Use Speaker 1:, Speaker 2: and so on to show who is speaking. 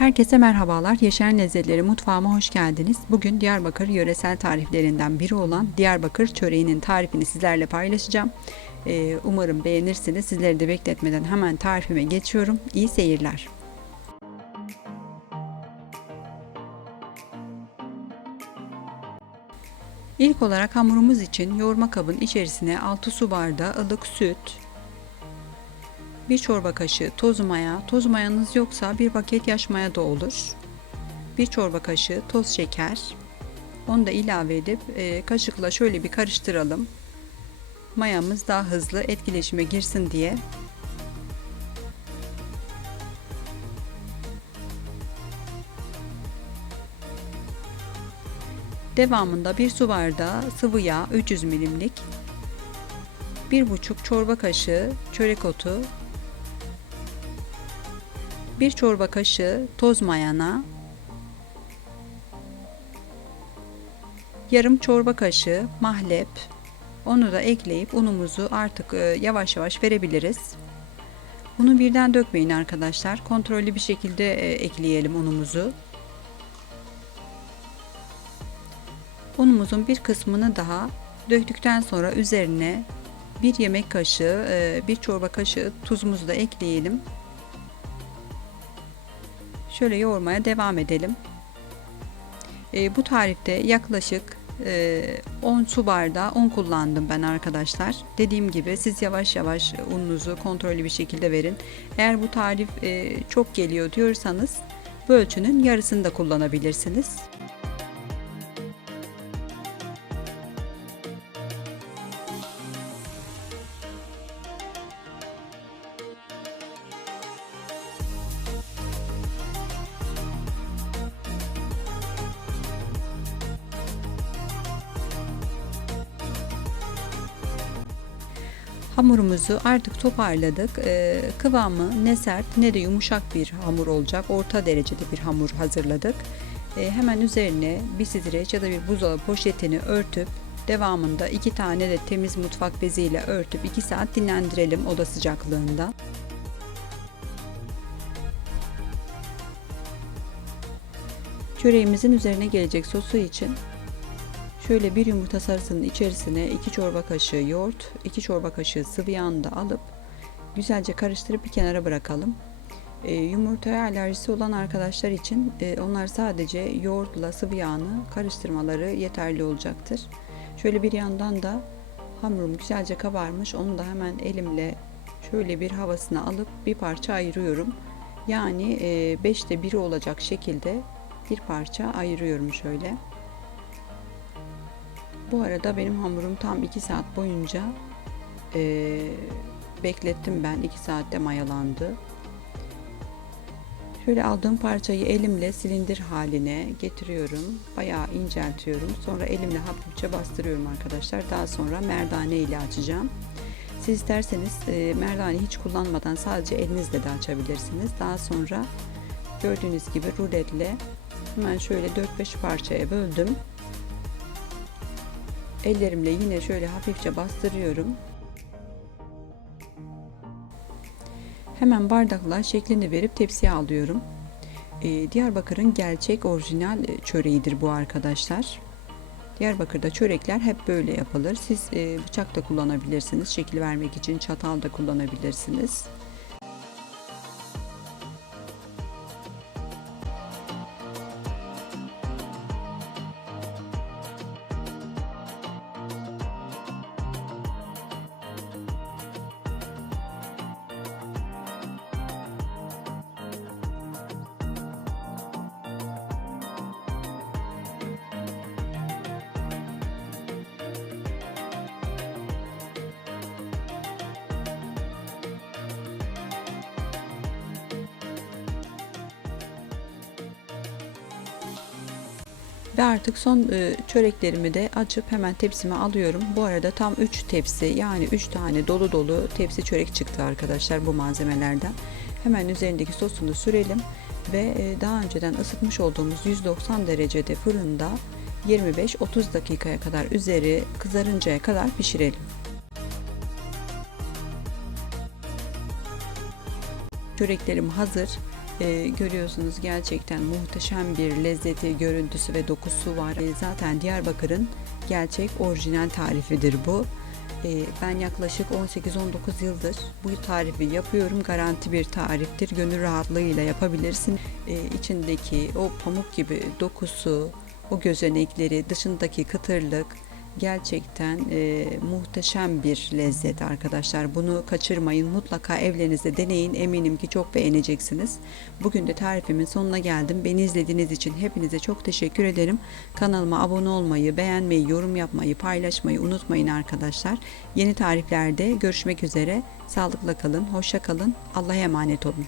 Speaker 1: Herkese merhabalar. Yaşayan Lezzetleri mutfağıma hoş geldiniz. Bugün Diyarbakır yöresel tariflerinden biri olan Diyarbakır çöreğinin tarifini sizlerle paylaşacağım. Ee, umarım beğenirsiniz. Sizleri de bekletmeden hemen tarifime geçiyorum. İyi seyirler. İlk olarak hamurumuz için yoğurma kabın içerisine 6 su bardağı ılık süt, 1 çorba kaşığı toz maya, toz mayanız yoksa bir paket yaş maya da olur. 1 çorba kaşığı toz şeker. Onu da ilave edip e, kaşıkla şöyle bir karıştıralım. Mayamız daha hızlı etkileşime girsin diye. Devamında bir su bardağı sıvı yağ 300 milimlik, 1,5 çorba kaşığı çörek otu, 1 çorba kaşığı toz mayana, yarım çorba kaşığı mahlep, onu da ekleyip unumuzu artık e, yavaş yavaş verebiliriz. Bunu birden dökmeyin arkadaşlar. Kontrollü bir şekilde e, ekleyelim unumuzu. Unumuzun bir kısmını daha döktükten sonra üzerine bir yemek kaşığı, e, bir çorba kaşığı tuzumuzu da ekleyelim. Şöyle yoğurmaya devam edelim. E, bu tarifte yaklaşık e, 10 su bardağı un kullandım ben arkadaşlar. Dediğim gibi siz yavaş yavaş ununuzu kontrollü bir şekilde verin. Eğer bu tarif e, çok geliyor diyorsanız bu ölçünün yarısını da kullanabilirsiniz. Hamurumuzu artık toparladık. Ee, kıvamı ne sert ne de yumuşak bir hamur olacak. Orta derecede bir hamur hazırladık. Ee, hemen üzerine bir streç ya da bir buzdolabı poşetini örtüp devamında iki tane de temiz mutfak beziyle örtüp 2 saat dinlendirelim oda sıcaklığında. Çöreğimizin üzerine gelecek sosu için Şöyle bir yumurta sarısının içerisine 2 çorba kaşığı yoğurt, 2 çorba kaşığı sıvı yağını da alıp güzelce karıştırıp bir kenara bırakalım. E, yumurtaya alerjisi olan arkadaşlar için e, onlar sadece yoğurtla sıvı yağını karıştırmaları yeterli olacaktır. Şöyle bir yandan da hamurum güzelce kabarmış. Onu da hemen elimle şöyle bir havasına alıp bir parça ayırıyorum. Yani 5'te e, 1 olacak şekilde bir parça ayırıyorum şöyle. Bu arada benim hamurum tam 2 saat boyunca e, beklettim ben. 2 saatte mayalandı. Şöyle aldığım parçayı elimle silindir haline getiriyorum. Bayağı inceltiyorum. Sonra elimle hafifçe bastırıyorum arkadaşlar. Daha sonra merdane ile açacağım. Siz isterseniz e, merdane hiç kullanmadan sadece elinizle de açabilirsiniz. Daha sonra gördüğünüz gibi ruletle hemen şöyle 4-5 parçaya böldüm. Ellerimle yine şöyle hafifçe bastırıyorum. Hemen bardakla şeklini verip tepsiye alıyorum. Ee, Diyarbakır'ın gerçek orijinal çöreğidir bu arkadaşlar. Diyarbakır'da çörekler hep böyle yapılır. Siz e, bıçak da kullanabilirsiniz. Şekil vermek için çatal da kullanabilirsiniz. Ve artık son e, çöreklerimi de açıp hemen tepsime alıyorum. Bu arada tam 3 tepsi yani 3 tane dolu dolu tepsi çörek çıktı arkadaşlar bu malzemelerden. Hemen üzerindeki sosunu sürelim ve e, daha önceden ısıtmış olduğumuz 190 derecede fırında 25-30 dakikaya kadar üzeri kızarıncaya kadar pişirelim. Çöreklerim hazır. Ee, görüyorsunuz gerçekten muhteşem bir lezzeti, görüntüsü ve dokusu var. Ee, zaten Diyarbakır'ın gerçek orijinal tarifidir bu. Ee, ben yaklaşık 18-19 yıldır bu tarifi yapıyorum. Garanti bir tariftir. Gönül rahatlığıyla yapabilirsin. Ee, içindeki o pamuk gibi dokusu, o gözenekleri, dışındaki kıtırlık gerçekten e, muhteşem bir lezzet arkadaşlar. Bunu kaçırmayın. Mutlaka evlerinizde deneyin. Eminim ki çok beğeneceksiniz. Bugün de tarifimin sonuna geldim. Beni izlediğiniz için hepinize çok teşekkür ederim. Kanalıma abone olmayı, beğenmeyi, yorum yapmayı, paylaşmayı unutmayın arkadaşlar. Yeni tariflerde görüşmek üzere. Sağlıkla kalın, hoşça kalın. Allah'a emanet olun.